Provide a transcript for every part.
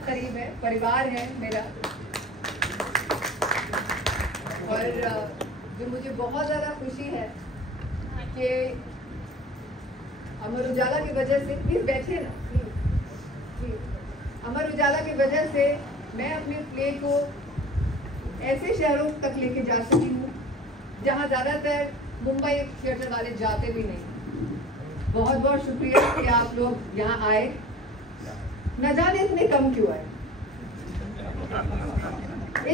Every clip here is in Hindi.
बेहद करीब है, परिवार है मेरा। और जो मुझे बहुत ज़्यादा खुशी है कि अमर उजाला की वजह से, प्लीज बैठिए ना प्लीज, अमर उजाला की वजह से मैं अपने प्ले को ऐसे शहरों तक लेके जा सकी हूँ जहाँ ज़्यादातर मुंबई थिएटर वाले जाते भी नहीं। बहुत बहुत शुक्रिया कि आप लोग यहाँ आए। न जाने इतने कम क्यों आए,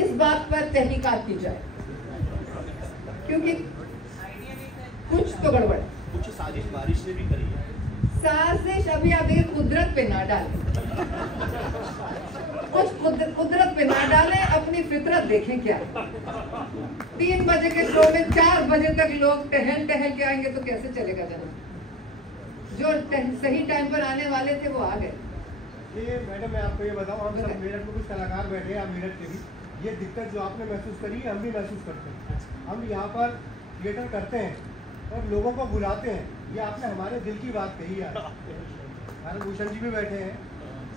इस बात पर तहकीकात की जाए, क्योंकि कुछ तो गड़बड़ है। कुछ साजिश बारिश ने भी करी है। साजिश अभी आप देखिए, कुदरत पे ना डालें, कुछ कुदरत पे ना डालें, अपनी फितरत देखें क्या। 3 बजे के शो में 4 बजे तक लोग टहल के आएंगे तो कैसे चलेगा जना। जो सही टाइम पर आने वाले थे वो आ गए। ये मैडम मैं आपको ये बताऊं, हम सब मेरठ में कुछ कलाकार बैठे हैं, मेरठ के भी, ये दिक्कत जो आपने महसूस करी है हम भी महसूस करते हैं। हम यहाँ पर थिएटर करते हैं और लोगों को बुलाते हैं, ये आपने हमारे दिल की बात कही है। भारत भूषण जी भी बैठे हैं,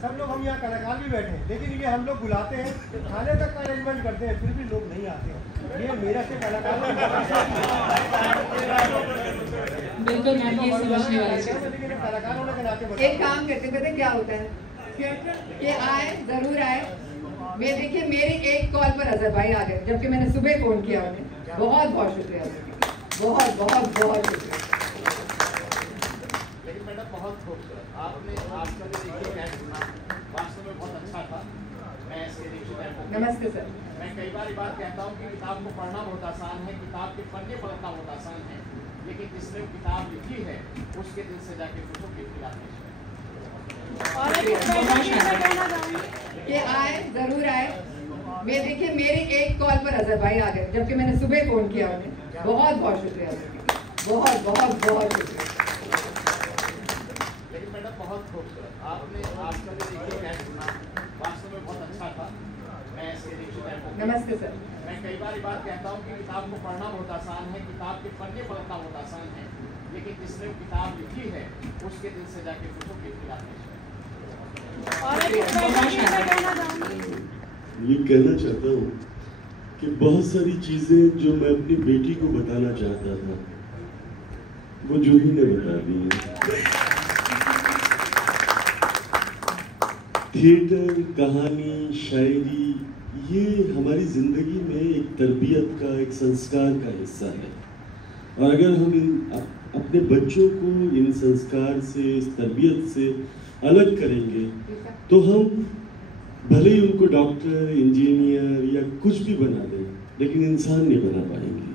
सब लोग हम यहाँ कलाकार भी बैठे हैं, लेकिन ये हम लोग बुलाते हैं, खाने तक का अरेंजमेंट करते हैं, फिर भी लोग नहीं आते हैं। ये मेरठ के कलाकार बिल्कुल मैम, ये समझने वाली चीज़। कलाकारों ने बनाते एक काम करते क्या होता है कि आए, जरूर आए। मैं देखिए, मेरी एक कॉल पर अजहर भाई आ गए, जबकि मैंने सुबह फोन किया उन्हें। बहुत बहुत शुक्रिया, बहुत बहुत बहुत शुक्रिया। लेकिन मैडम बहुत खूबसूरत आपने आपका जो देखिए कैच सुना, वास्तव में बहुत अच्छा था। मैं इसके लिए नमस्ते सर। मैं कई बार ये बात कहता हूँ कि किताब को पढ़ना बहुत आसान है, किताब के पन्ने पढ़ना बहुत आसान है, लेकिन जिसने किताब लिखी है उसके दिल से जाके पूछो कि खिलाफ कि आए, जरूर आए। मैं देखिए, मेरी एक कॉल पर अजहर भाई आ गए, जबकि मैंने सुबह फोन किया उन्हें। बहुत बहुत शुक्रिया, बहुत बहुत बहुत शुक्रिया। लेकिन मैडम बहुत खूबसूरत आपने आपका जो देखिए कैच सुना, वास्तव में बहुत अच्छा था। मैं इसके लिए नमस्ते सर। मैं कई बार ये बात कहता हूँ कि किताब को पढ़ना बहुत आसान है, किताब के पन्ने पढ़ना बहुत आसान है, लेकिन जिसने किताब लिखी है उसके दिल से जाके पूछो कि खिलाफ ये कहना चाहता हूँ कि बहुत सारी चीजें जो मैं अपनी बेटी को बताना चाहता था वो जूही ने बता दी है। थिएटर, कहानी, शायरी, ये हमारी जिंदगी में एक तरबियत का, एक संस्कार का हिस्सा है। और अगर हम अपने बच्चों को इन संस्कार से, इस तरबियत से अलग करेंगे तो हम भले ही उनको डॉक्टर, इंजीनियर या कुछ भी बना दें, लेकिन इंसान नहीं बना पाएंगे।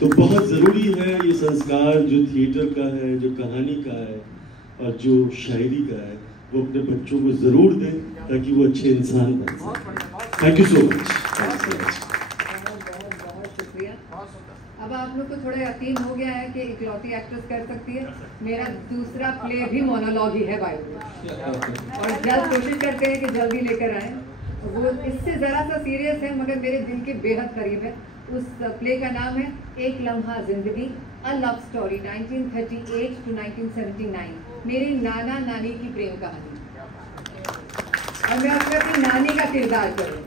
तो बहुत ज़रूरी है ये संस्कार जो थिएटर का है, जो कहानी का है और जो शायरी का है, वो अपने बच्चों को ज़रूर दें ताकि वो अच्छे इंसान बन सकें। Thank you so much. अब आप लोग को थोड़ा यकीन हो गया है कि इकलौती एक्ट्रेस कर सकती है। मेरा दूसरा प्ले भी मोनोलॉग ही है बायो, और जल्द कोशिश करते हैं कि जल्दी लेकर आए। वो इससे ज़रा सा सीरियस है मगर मेरे दिल के बेहद करीब है। उस प्ले का नाम है एक लम्हा जिंदगी, अ लव स्टोरी 1938 to 1979। मेरी नाना नानी की प्रेम कहानी, और मैं अपनी नानी का किरदार करूँ।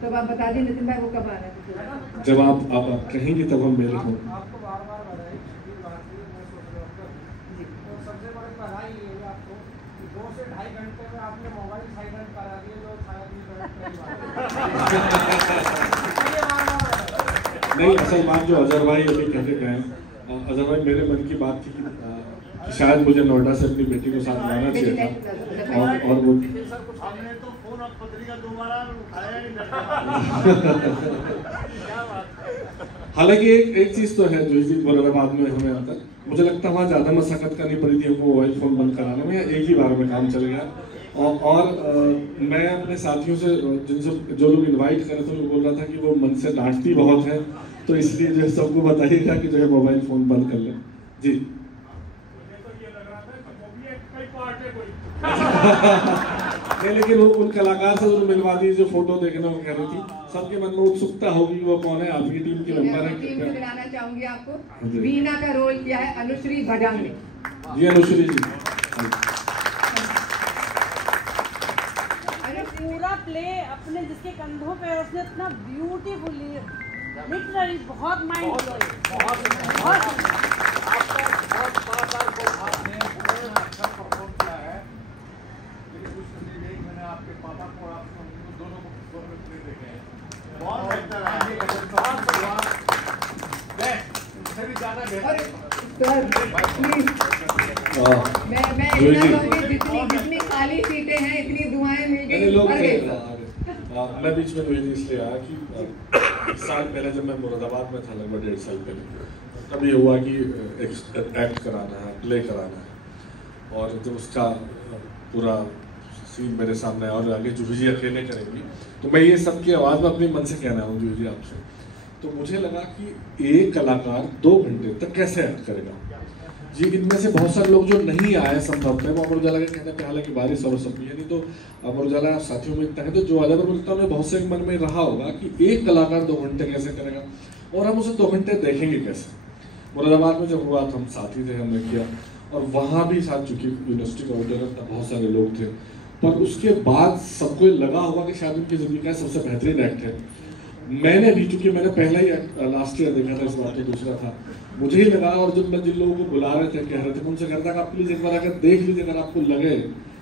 तो आप बता दी नितिन भाई, वो कब आना है? जब आप कहेंगे तब हम मेरे को। आपको बार-बार बधाई, सबसे बड़ी बधाई ये है आपको कि 2 से 2.5 घंटे में आपने मोबाइल साइलेंट करा दिए, जो शायद नहीं, असल बात जो अजहर भाई अभी कहते गए, अजहर भाई मेरे मन की बात थी कि शायद मुझे नोएडा से अपनी बेटी को साथ लाना चाहिए था, और वो हमने तो फोन और पत्रिका दोबारा उठाया ही नहीं। हालांकि एक चीज़ तो है जो इस दिन मुरादाबाद में हमें आता है, मुझे लगता है वहाँ ज़्यादा मशक्कत करनी पड़ी थी हमको मोबाइल फ़ोन बंद कराने में, एक ही बार में काम चल गया। और मैं अपने साथियों से, जिनसे जो लोग इनवाइट कर रहे थे, वो बोल रहा था कि वो मन से डांटती बहुत है, तो इसलिए जो है सबको बताइएगा कि जो है मोबाइल फ़ोन बंद कर लें। जी नहीं, लेकिन वो उन कलाकार से जो मिलवा दी, जो फोटो देखने को कह रही थी, सबके मन में उत्सुकता होगी वो कौन है, आपकी टीम की मेंबर है। टीम से मिलाना चाहूंगी आपको। वीना का रोल किया है अनुश्री भडांग ने। जी अनुश्री जी। प्ले अपने जिसके कंधों पे उसने इतना ब्यूटीफुली लिटरली बहुत माइंड आपके पापा को आप दोनों को प्ले देखे हैं, बहुत बेहतर है, उससे भी ज्यादा बेहतर। मैं इतना कहूँगी जितनी खाली सीटें हैं इतनी दुआएं मिल गई। मैं बीच में इसलिए आया कि एक साल पहले जब मैं मुरादाबाद में था, लगभग 1.5 साल पहले, तब ये हुआ कि एक्ट कराना है, प्ले कराना है, और जब उसका पूरा सीन मेरे सामने और आगे जूही जी अकेले करेंगी, तो मैं ये सबकी आवाज़ में अपने मन से कहना हूँ जूही जी आपसे। तो मुझे लगा कि एक कलाकार 2 घंटे तक कैसे एक्ट करेगा जी। इनमें से बहुत सारे लोग जो नहीं आए संभवतः वो अमर उजाला के कहने पे, हालांकि बारिश और सब भी है, नहीं तो अमर उजाला साथियों में इतना है, तो जो अलग मिलता है बहुत से मन में रहा होगा कि एक कलाकार 2 घंटे कैसे करेगा और हम उसे 2 घंटे देखेंगे कैसे। मुरादाबाद में जब हुआ तो हम साथी थे, हमने किया, और वहाँ भी साथ, चूंकि यूनिवर्सिटी का ऑडिटोरियम था, बहुत सारे लोग थे, पर उसके बाद सबको लगा होगा कि शायद उनकी जिंदगी का सबसे बेहतरीन एक्ट है। मैंने भी, चूंकि मैंने पहला ही लास्ट ईयर देखा था, इस बार तो दूसरा था, मुझे ही लगा, और जब मैं जिन लोगों को बुला रहे थे, कह रहे थे, मैं उनसे कहता कि आप प्लीज एक बार आकर देख लीजिए, अगर आपको लगे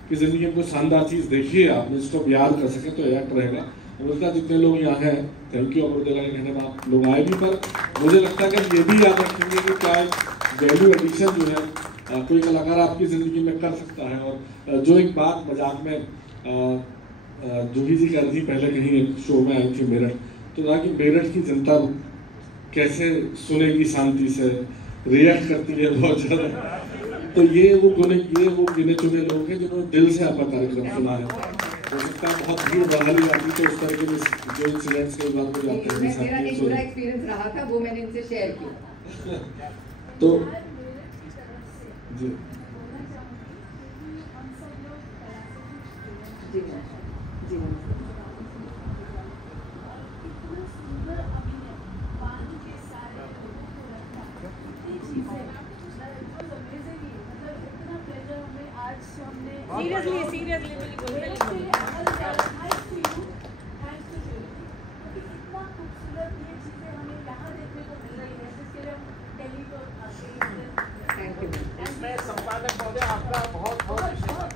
कि जिंदगी में कोई शानदार चीज देखिए, आपने इसको याद कर सके तो एक्ट रहेगा। बोलता जितने लोग यहाँ हैं, थैंक यू अमर उजाला के कहने में आप लोग आए भी, पर मुझे लगता है कि ये भी याद रखेंगे कि क्या वैल्यू एडिशन जो है कोई कलाकार आपकी ज़िंदगी में कर सकता है। और जो एक बात मजाक में जूही जी कह रही थी, पहले कहीं एक शो में आई थी मेरठ, तो कहा कि मेरठ की जनता कैसे सुनेगी, शांति से रिएक्ट करती है बहुत ज़्यादा। तो ये वो गिने चुने लोग हैं जिन्होंने दिल से आपका कार्यक्रम सुना है। हो सकता है बहुत भीड़ बढ़ा ली जाती, तो उस तरह के जो इंसिडेंट्स कई बार हो जाते हैं। मेरा एक बुरा एक्सपीरियंस रहा था, वो मैंने इनसे शेयर किया। तो जी जी सीरियसली बिल्कुल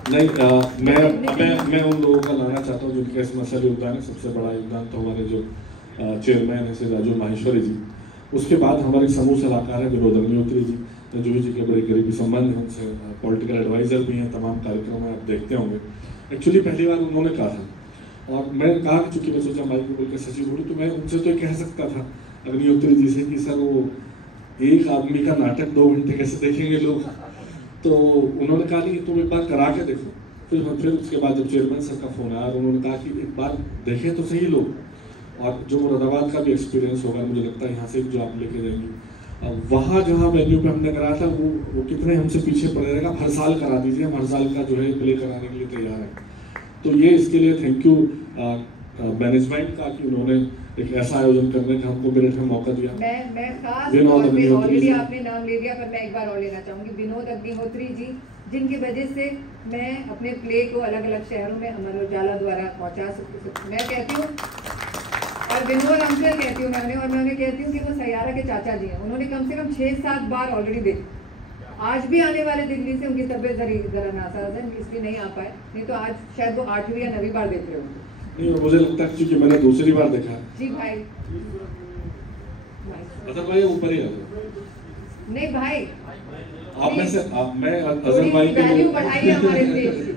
नहीं, मैं उन लोगों का लाना चाहता हूँ जिनका इस मसले योगदान है। सबसे बड़ा योगदान तो हमारे जो चेयरमैन है श्री राजू माहेश्वरी जी, उसके बाद हमारे समूह सलाहकार है विनोद अग्निहोत्री जी, जूही जी के बड़े करीबी संबंध हैं उनसे, पॉलिटिकल एडवाइजर भी हैं, तमाम कार्यक्रम में आप देखते होंगे। एक्चुअली पहली बार उन्होंने कहा था, और मैंने कहा कि चूंकि मैं सोचा माइक में बोल के सचिव बोलूँ, तो मैं उनसे तो कह सकता था अग्निहोत्री जी से कि सर वो एक आदमी का नाटक 2 घंटे कैसे देखेंगे लोग। तो उन्होंने कहा नहीं, तुम एक बार करा के देखो। फिर उसके बाद जब चेयरमैन सर का फोन आया, उन्होंने कहा कि एक बार देखें तो सही लोग। और जो मुरादाबाद का भी एक्सपीरियंस होगा, मुझे लगता है यहाँ से जो आप लेके जाएंगे, वहाँ जहाँ वेन्यू पे हमने कराया था, वो कितने हमसे पीछे पड़े रहेगा। हर साल करा दीजिए, हम हर साल का जो है प्ले कराने के लिए तैयार है। तो ये इसके लिए थैंक यू मैनेजमेंट का कि उन्होंने एक ऐसा आयोजन करने का हमको मेरठ में मौका दिया। मैं खास तौर पे, ऑलरेडी आपने नाम ले दिया, पर मैं एक बार और लेना चाहूँगी, विनोद अग्निहोत्री जी, जिनकी वजह से मैं अपने प्ले को अलग अलग शहरों में अमर उजाला द्वारा पहुँचा सकती। मैं कहती हूँ, और विनोद अंकल कहती हूँ मैं उन्हें कहती हूँ कि वो सैयारा के चाचा जी हैं। उन्होंने कम से कम 6-7 बार ऑलरेडी देखी। आज भी आने वाले दिल्ली से, उनकी तबीयत जरा नासाज है, इसलिए नहीं आ पाए, नहीं तो आज शायद वो 8वीं या 9वीं बार देख रहे होंगे। नहीं, मुझे लगता है क्योंकि मैंने दूसरी बार देखा। जी भाई, अजहर भाई ऊपर ही है। नहीं भाई, आप में से मैं अजहर भाई के वैल्यू बढ़ाइए हमारे देश की।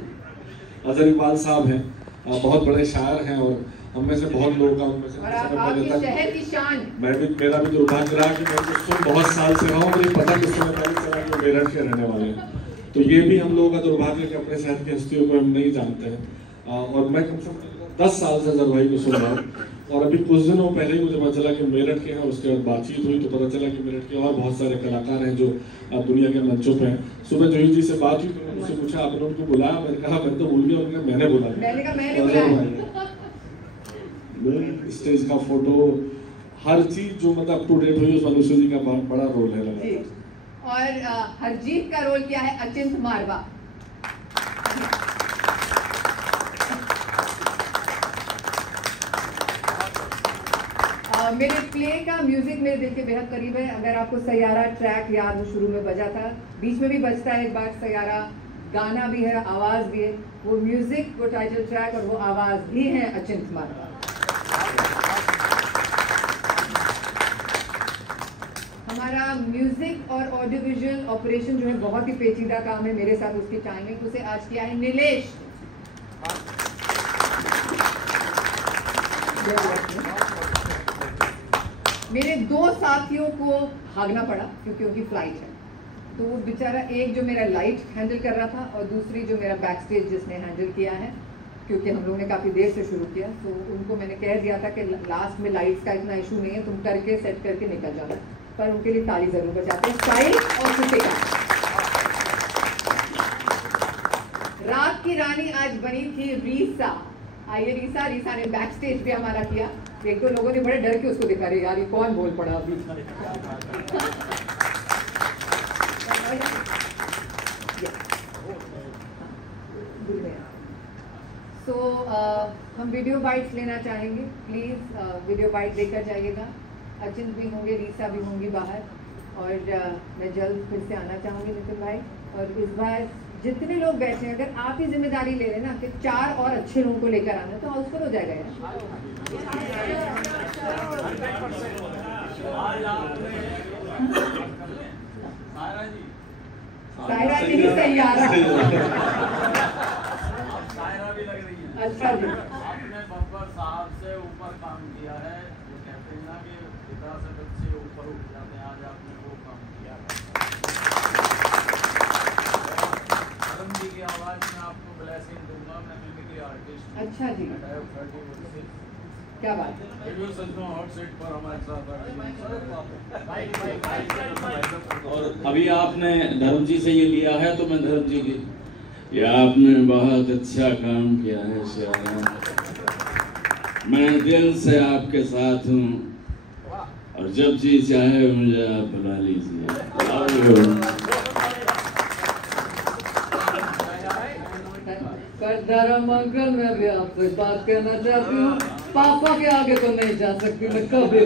अजहर इकबाल साहब हैं, बहुत बड़े शायर हैं, और हम में से बहुत लोगों का उनमें से शहर की शान। मेरा भी दुर्भाग्य रहा कि मैं उसको बहुत साल से रहा हूँ, मुझे पता किस समय पहले चला कि वो मेरठ के रहने वाले हैं। तो ये भी हम लोगों का दुर्भाग्य कि अपने शहर की हस्तियों को हम नहीं जानते हैं। और मैं कम से कम 10 साल से अजहर भाई को सुन रहा हूँ, और अभी कुछ दिनों पहले ही मुझे पता चला कि मेरठ के हैं। उसके बाद बातचीत हुई तो पता चला कि मेरठ के और बहुत सारे कलाकार हैं जो दुनिया के मंचों पे हैं। सुबह जूही जी से बात हुई तो मैंने मुझसे पूछा आपने उनको बुलाया? मैंने कहा मैं तो भूल गया। उन्होंने मैंने बुलाया। स्टेज का फोटो, हर चीज जो मतलब अप टू डेट हुई, उसमें अनुष्का जी का बहुत बड़ा रोल है लगा। और हरजीत का रोल क्या है? अचिंत मारवा। मेरे प्ले का म्यूजिक मेरे दिल के बेहद करीब है। अगर आपको सैयारा ट्रैक याद हो, शुरू में बजा था, बीच में भी बजता है एक बार सैयारा, गाना भी है, आवाज भी है। वो म्यूजिक, वो टाइटल ट्रैक और वो आवाज भी है अचिंत कुमार का। हमारा म्यूजिक और ऑडियो विजुअल ऑपरेशन जो है बहुत ही पेचीदा काम है। मेरे साथ उसकी टाइमिंग उसे आज किया है नीलेश। मेरे 2 साथियों को भागना पड़ा क्योंकि उनकी फ्लाइट है, तो वो बेचारा एक जो मेरा लाइट हैंडल कर रहा था और दूसरी जो मेरा बैक स्टेज जिसने हैंडल किया है, क्योंकि हम लोगों ने काफ़ी देर से शुरू किया, तो उनको मैंने कह दिया था कि लास्ट में लाइट्स का इतना इशू नहीं है, तुम करके सेट करके निकल जाना, पर उनके लिए ताली जरूर बजाते हैं। स्टाइल और सुटेगा। रात की रानी आज बनी थी रीसा। आइए रीसा ने बैक स्टेज भी हमारा किया। एक दो लोगों ने बड़े डर के उसको दिखा रहे, यार ये कौन बोल पड़ा अभी। हम वीडियो बाइट्स लेना चाहेंगे, प्लीज वीडियो बाइट देकर जाइएगा। अचिंत भी होंगे, रीसा भी होंगी बाहर, और मैं जल्द फिर से आना चाहूँगी नितिन भाई। और इस बार जितने लोग बैठे हैं, अगर आप ही जिम्मेदारी ले रहे हैं ना कि 4 और अच्छे लोगों को लेकर आना, तो हाउसफुल हो जाएगा यार। सायरा जी नहीं, सैयारा। अच्छा जी, आपने बब्बर साहब से ऊपर काम किया है, वो कहते हैं ना कि पिता से बच्चे ऊपर उठ जाते हैं, आज आपने वो काम किया है। धर्म जी की आवाज में आपको ब्लेसिंग दूंगा, मैं मिमिक्री आर्टिस्ट। अच्छा जी, क्या बात है। हॉट सीट पर हमारे साथ। और अभी आपने धर्म जी से ये लिया है, तो मैं धर्म जी की, ये आपने बहुत अच्छा काम किया है श्याम, मैं दिल से आपके साथ हूँ, और जब जी चाहे मुझे आप बुला लीजिए। अंकल, मैं भी आपसे बात करना चाहती हूँ। पापा के आगे तो नहीं जा सकती मैं कभी।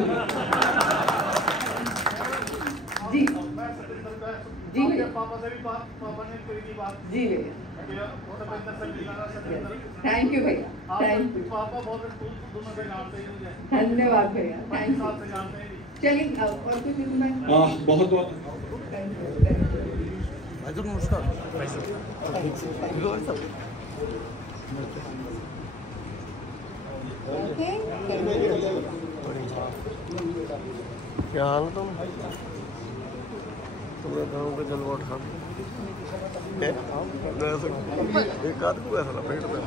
जी जी भैया, पापा से भी बात, पापा ने कोई नहीं बात। जी भैया, थैंक यू भैया, थैंक यू। पापा बहुत दोनों से जानते ही मुझे। धन्यवाद भैया, थैंक यू। से जानते हैं। चलिए और कुछ नहीं। बहुत बहुत क्या हाल तुम? तुम्हें गाँव का जलवा उठा एक आध को ऐसा लपेट में।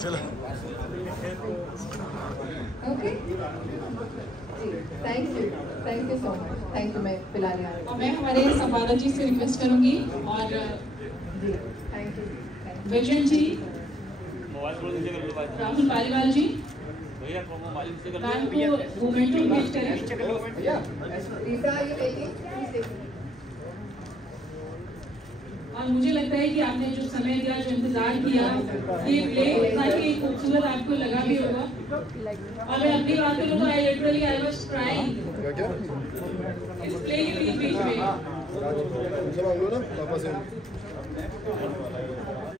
चलो okay, thank you so much, thank you. मैं पिलाने आ रही हूँ। मैं हमारे संवादक जी से रिक्वेस्ट करूंगी, और जी thank you. Vision ji, Rahul Paliwal ji, momentum gift करें। और मुझे लगता है कि आपने जो समय दिया, जो इंतजार किया, ये प्ले इतना ही खूबसूरत आपको लगा भी होगा। और मैं अपनी बात करूँ तो आई वाज क्राइंग इस प्ले के बीच में।